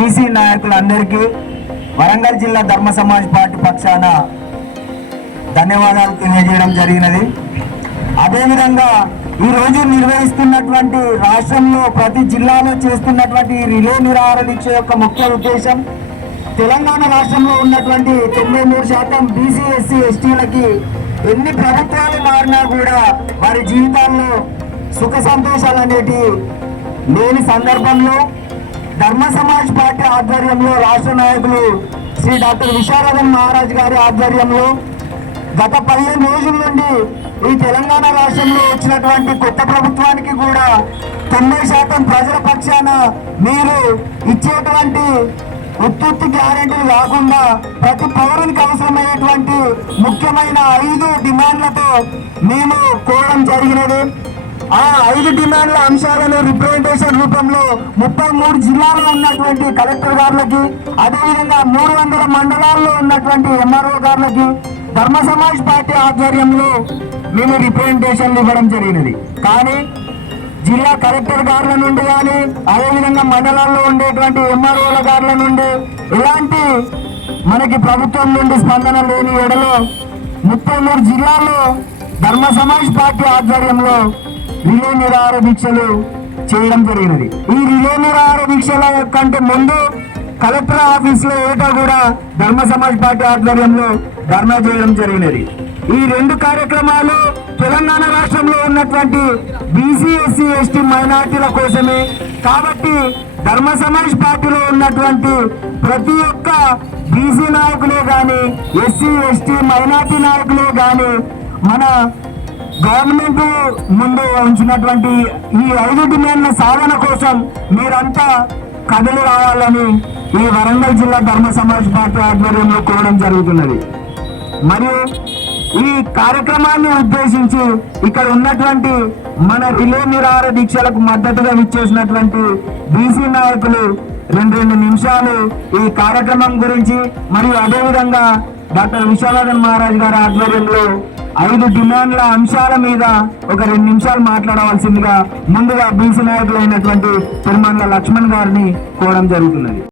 BC నాయకులందరికీ వరంగల్ జిల్లా ధర్మ సమాజ్ పార్టీ పక్షాన ధన్యవాదాలు తెలియజేయడం జరిగినది. అదేవిధంగా ఈ రోజు నిర్వహిస్తున్నటువంటి రాష్ట్రంలో ప్రతి జిల్లాలో చేస్తున్నటువంటి రిలే నిరాహార దీక్ష యొక్క ముఖ్య ఉద్దేశం తెలంగాణ రాష్ట్రంలో ఉన్నటువంటి తొంభై మూడు శాతం బీసీ ఎస్సీ ఎస్టీలకి ఎన్ని ప్రభుత్వాలు మారినా కూడా వారి జీవితాల్లో సుఖ సంతోషాలు అనేటి లేని సందర్భంలో ధర్మ సమాజ్ పార్టీ ఆధ్వర్యంలో రాష్ట్ర నాయకులు శ్రీ డాక్టర్ విశారదన్ మహారాజ్ గారి ఆధ్వర్యంలో గత పదిహేను రోజుల నుండి ఈ తెలంగాణ రాష్ట్రంలో వచ్చినటువంటి కొత్త ప్రభుత్వానికి కూడా తొంభై శాతం ప్రజల పక్షాన మీరు ఇచ్చేటువంటి ఉత్పత్తి గ్యారంటీలు కాకుండా ప్రతి పౌరునికి అవసరమయ్యేటువంటి ముఖ్యమైన ఐదు డిమాండ్లతో మేము కోరడం జరిగినది. ఆ ఐదు డిమాండ్ల అంశాలను రిప్రజెంటేషన్ రూపంలో ముప్పై మూడు జిల్లాల్లో ఉన్నటువంటి కలెక్టర్ గారులకి అదేవిధంగా మూడు వందల మండలాల్లో ఉన్నటువంటి ఎంఆర్ఓ గారులకి ధర్మ సమాజ్ పార్టీ ఆధ్వర్యంలో మేము రిప్రజెంటేషన్లు ఇవ్వడం జరిగినది. కానీ జిల్లా కలెక్టర్ గారుల నుండి కానీ అదేవిధంగా మండలాల్లో ఉండేటువంటి ఎంఆర్ఓల గారుల నుండి ఇలాంటి మనకి ప్రభుత్వం నుండి స్పందన లేని ఎడలో ముప్పై మూడు జిల్లాల్లో ధర్మ సమాజ్ పార్టీ ఆధ్వర్యంలో రిలే నిరాహార దీక్షలు చేయడం జరిగినది. ఈ రిలే నిరాహార దీక్షల కంటే ముందు కలెక్టర్ ఆఫీస్లో ఏటా కూడా ధర్మ సమాజ్ పార్టీ ఆధ్వర్యంలో ధర్నా చేయడం జరిగినది. ఈ రెండు కార్యక్రమాలు తెలంగాణ రాష్ట్రంలో ఉన్నటువంటి బీసీ ఎస్సీ ఎస్టీ మైనార్టీల కోసమే. కాబట్టి ధర్మ సమాజ్ పార్టీలో ఉన్నటువంటి ప్రతి ఒక్క బీసీ నాయకులే కానీ ఎస్సీ ఎస్టీ మైనార్టీ నాయకులే కానీ మన గవర్నమెంట్ ముందు ఉంచినటువంటి ఈ ఐదు డిమాండ్ల సాధన కోసం మీరంతా కథలు రావాలని ఈ వరంగల్ జిల్లా ధర్మ సమాజ్ పార్టీ ఆధ్వర్యంలో కోరడం జరుగుతున్నది. మరియు ఈ కార్యక్రమాన్ని ఉద్దేశించి ఇక్కడ ఉన్నటువంటి మన రిలే నిరాహార దీక్షలకు మద్దతుగా ఇచ్చేసినటువంటి బీసీ నాయకులు రెండు రెండు నిమిషాలు ఈ కార్యక్రమం గురించి మరియు అదేవిధంగా డాక్టర్ విశ్వనాథన్ మహారాజ్ గారి ఆధ్వర్యంలో ఐదు డిమాండ్ల అంశాల మీద ఒక రెండు నిమిషాలు మాట్లాడవలసిందిగా ముందుగా బీసీ నాయకులైనటువంటి తిరుమల లక్ష్మణ్ గారిని కోవడం జరుగుతున్నది.